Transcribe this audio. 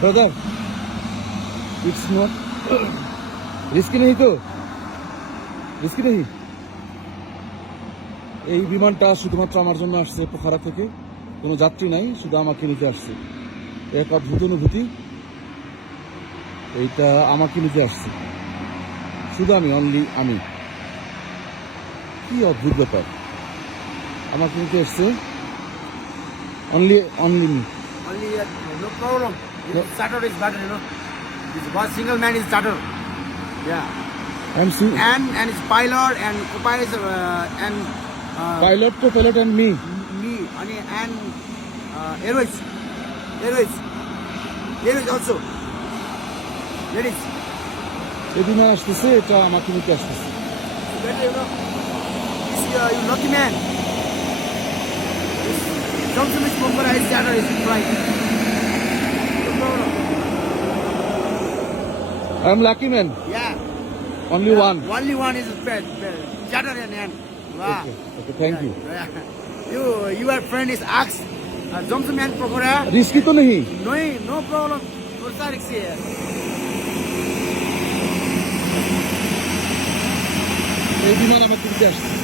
Brother it's not risky नहीं तो risky নেই। এই বিমানটা শুধুমাত্র আমার জন্য আসছে পোখারা থেকে, কোনো যাত্রী নাই, শুধু আমাকে নিতে আসছে। এক অদ্ভুত অনুভূতি, এইটা আমাকে নিতে আসছে, শুধু আমি, অনলি আমি। কি অদ্ভুত ব্যাপার, আমাকে নিতে আসছে, only only me. Only no problem. Starter is better, you know. This one single man is starter. Yeah. And his pilot and co-pilot and pilot, co-pilot and me and airways also. Ladies. এই বিমান আসতেছে, এটা আমাকে নিতে আসতেছে। Better, you know. You lucky man. Johnson is Mumbai is starter is right. No problem. I'm lucky man. Yeah. Only one. Only one is charter and wow. Okay, thank you. Your friend is Ax. Johnson man Pokora. Risky तो नहीं? No problem. Kursa risk है. এই বিমান আমাকে নিতে আসছে।